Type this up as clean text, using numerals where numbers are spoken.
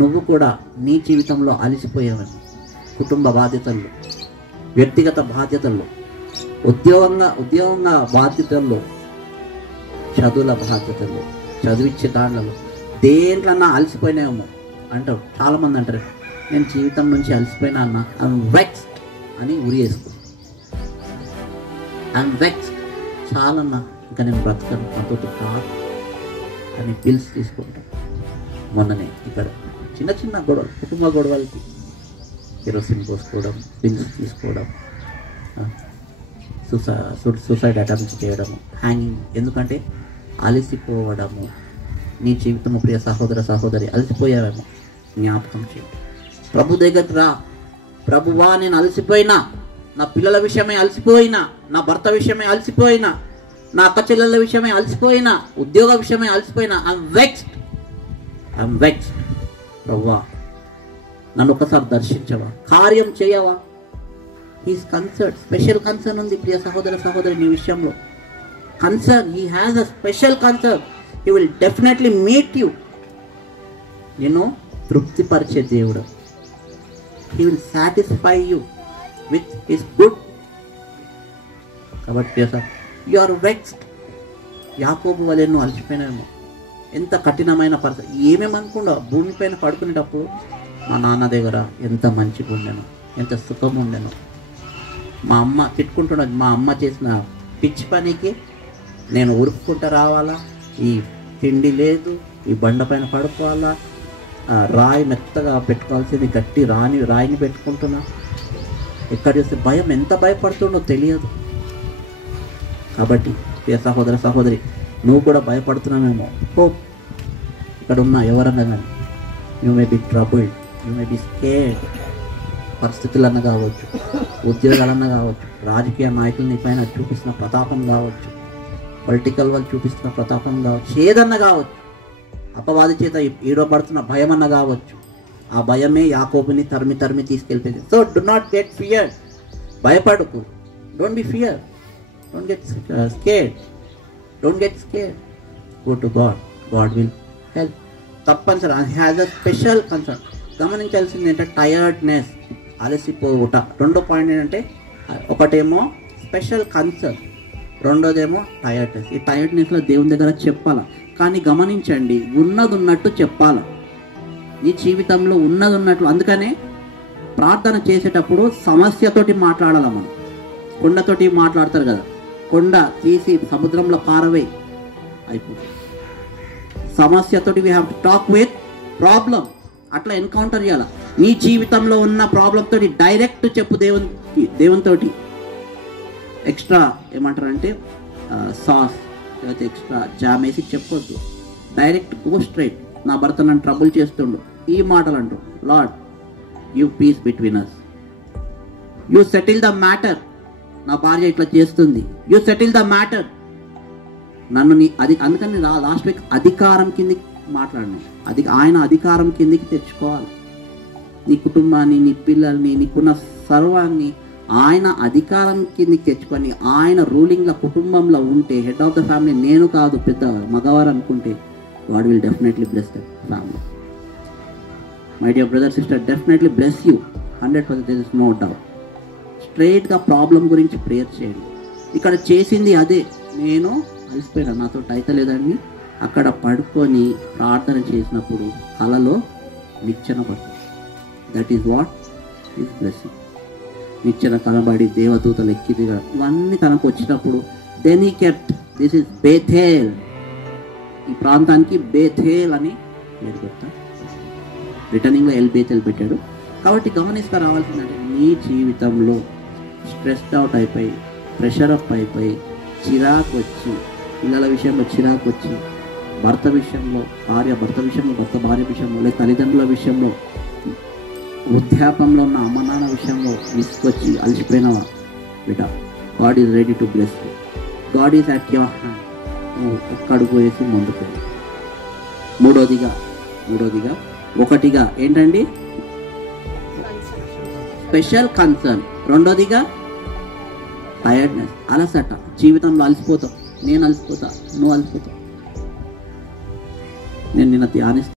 నువ్వు కూడా నీ జీవితంలో అలసిపోయావని, కుటుంబ బాధ్యతల్లో, వ్యక్తిగత బాధ్యతల్లో, ఉద్యోగంగా బాధ్యతల్లో, చదువుల బాధ్యతల్లో, చదివించే దాంట్లో దేంట్లన్నా అలసిపోయినాయేమో అంటారు. చాలామంది అంటారు, నేను జీవితం నుంచి అలసిపోయినా అన్న, ఐఎమ్ వెక్స్డ్ అని ఉరి వేసుకో. ఐఎమ్ వెక్స్డ్, చాలన్నా ఇంకా నేను బ్రతకను, నాతో కాదు అని పిల్స్ తీసుకుంటాను. మొన్ననే ఇక్కడ చిన్న చిన్న గొడవలు, కుటుంబ గొడవలకి కిరోసిన్ పోసుకోవడం, పిల్స్ తీసుకోవడం, సూసైడ్ అటెంప్ట్ చేయడము, హ్యాంగింగ్. ఎందుకంటే అలసిపోవడము. నీ జీవితము ప్రియ సహోదర సహోదరి అలసిపోయావేమో జ్ఞాపకం చేయండి. ప్రభు దగ్గర రా. ప్రభువా, నేను అలసిపోయినా, నా పిల్లల విషయమే అలసిపోయినా, నా భర్త విషయమే అలసిపోయినా, నా అక్క చెల్లెల విషయమే అలసిపోయినా, ఉద్యోగ విషయమే అలసిపోయినా, ఐఎమ్ వెక్స్డ్. ప్రభువా, నన్ను ఒకసారి దర్శించవా, కార్యం చేయవా. హీస్ కన్సర్న్, స్పెషల్ కన్సర్న్ ఉంది ప్రియ సహోదర సహోదరి నీ విషయంలో. Concern, he has a special concern. He will definitely meet you. నేను తృప్తిపరిచే దేవుడు. He will satisfy you with his good. కాబట్టి యు ఆర్ వెక్స్డ్. యాకోబు వలె నువ్వు అలసిపోయినావేమో. ఎంత కఠినమైన పరిస్థితి. ఏమేమనుకుండా భూమిపైన పడుకునేటప్పుడు మా నాన్న దగ్గర ఎంత మంచిగా ఉండేను, ఎంత సుఖం ఉండేను. మా అమ్మ తిట్టుకుంటున్నది, మా అమ్మ చేసిన పిచ్చి పనికి నేను ఉరుక్కుంటూ రావాలా, ఈ తిండి లేదు, ఈ బండ పైన పడుకోవాలా, రాయి మెత్తగా పెట్టుకోవాల్సింది గట్టి రాయిని పెట్టుకుంటున్నా. ఎక్కడ చూస్తే భయం, ఎంత భయపడుతుండో తెలియదు. కాబట్టి ఏ సహోదర సహోదరి, నువ్వు కూడా భయపడుతున్నావేమో. హోప్. ఇక్కడ ఉన్న ఎవరన్నా కానీ, you may be troubled, you may be scared. పరిస్థితులన్నా కావచ్చు, ఉద్యోగాలన్నా కావచ్చు, రాజకీయ నాయకులు నీ పైన చూపిస్తున్న ప్రతాపం కావచ్చు, పొలిటికల్ వాళ్ళు చూపిస్తున్న ప్రతాపం కావచ్చు, ఏదన్నా కావచ్చు, అపవాది చేత ఈడబడుతున్న భయం అన్న కావచ్చు. ఆ భయమే యాకోబుని తరిమి తీసుకెళ్ళిపోయింది. So do not get fear. భయపడకు. Don't be fear. Don't get scared. Don't get scared. Go to God. God will help. తప్పనిసరి. Has a special concern. గమనించాల్సింది ఏంటంటే టయర్డ్నెస్, అలసిపోవుట. రెండో పాయింట్ ఏంటంటే, ఒకటేమో స్పెషల్ కన్సర్న్, రెండోదేమో టయర్డ్నెస్. ఈ టయర్డ్నెస్లో దేవుని దగ్గర చెప్పాలా. కానీ గమనించండి, ఉన్నది ఉన్నట్టు చెప్పాల. నీ జీవితంలో ఉన్నది ఉన్నట్లు. అందుకనే ప్రార్థన చేసేటప్పుడు సమస్యతోటి మాట్లాడాలి. మనం కొండతోటి మాట్లాడతారు కదా, కొండ తీసి సముద్రంలో పారవేయి అయిపోతుంది. సమస్యతోటి we have to talk with problem. అట్లా ఎన్కౌంటర్ చేయాలి. నీ జీవితంలో ఉన్న ప్రాబ్లం తోటి డైరెక్ట్ చెప్పు దేవునితోటి. ఎక్స్ట్రా ఏమంటారంటే సాస్ లేకపోతే ఎక్స్ట్రా జామ్ వేసి చెప్పొద్దు. Direct go straight. నా భర్త నన్ను ట్రబుల్ చేస్తుండు, ఈ మాటలు అంటూ, Lord you peace between us, you settle the matter. నా భార్య ఇట్లా చేస్తుంది, యూ సెటిల్ ద మ్యాటర్. నన్ను అందుకని లాస్ట్ వీక్ అధికారం కిందికి మాట్లాడినా. ఆయన అధికారం కిందికి తెచ్చుకోవాలి. నీ కుటుంబాన్ని, నీ పిల్లల్ని, నీకున్న సర్వాన్ని ఆయన అధికారం కిందికి తెచ్చుకొని ఆయన రూలింగ్లో కుటుంబంలో ఉంటే, హెడ్ ఆఫ్ ద ఫ్యామిలీ నేను కాదు పెద్ద మగవారు అనుకుంటే, God will definitely bless the family. My dear brother sister, definitely bless you 100%. There is no doubt. స్ట్రైట్గా ప్రాబ్లం గురించి ప్రేయర్ చేయండి. ఇక్కడ చేసింది అదే. నేను అలసిపోయినా, నాతో అయితలేదని అక్కడ పడుకొని ప్రార్థన చేసినప్పుడు కలలో నిచ్చెన పడుతుంది. That is what is blessing. నిచ్చెన కనబడి దేవదూతలు ఎక్కి దిగడం ఇవన్నీ తనకు వచ్చినప్పుడు, then he kept this is Bethel. ఈ ప్రాంతానికి బేథేల్ అని పేరు పెడతారు. రిటర్నింగ్లో ఎల్ బేథేల్ పెట్టాడు. కాబట్టి గమనిస్తా రావాల్సిందంటే, నీ జీవితంలో స్ట్రెస్డ్ అవుట్ అయిపోయి, ప్రెషర్ అప్ అయిపోయి, చిరాకు వచ్చి, పిల్లల విషయంలో చిరాకు వచ్చి, భర్త విషయంలో భర్త విషయంలో, భర్త భార్య విషయంలో, లేదా తల్లిదండ్రుల విషయంలో, వృద్ధాపంలో ఉన్న అమ్మ నాన్న విషయంలో విసుకొచ్చి అలసిపోయినవా బిడ్డ, God is ready to bless you. God is at your hand. నువ్వు ఒక్కడుగు వేసి ముందుకు. మూడోదిగా ఒకటిగా ఏంటండి, స్పెషల్ కన్సర్న్. రెండోదిగా టైర్డ్నెస్, అలసట. జీవితంలో అలసిపోతావు. నేను అలసిపోతా, నువ్వు అలసిపోతావు. నేను నిన్న ధ్యానిస్తాను.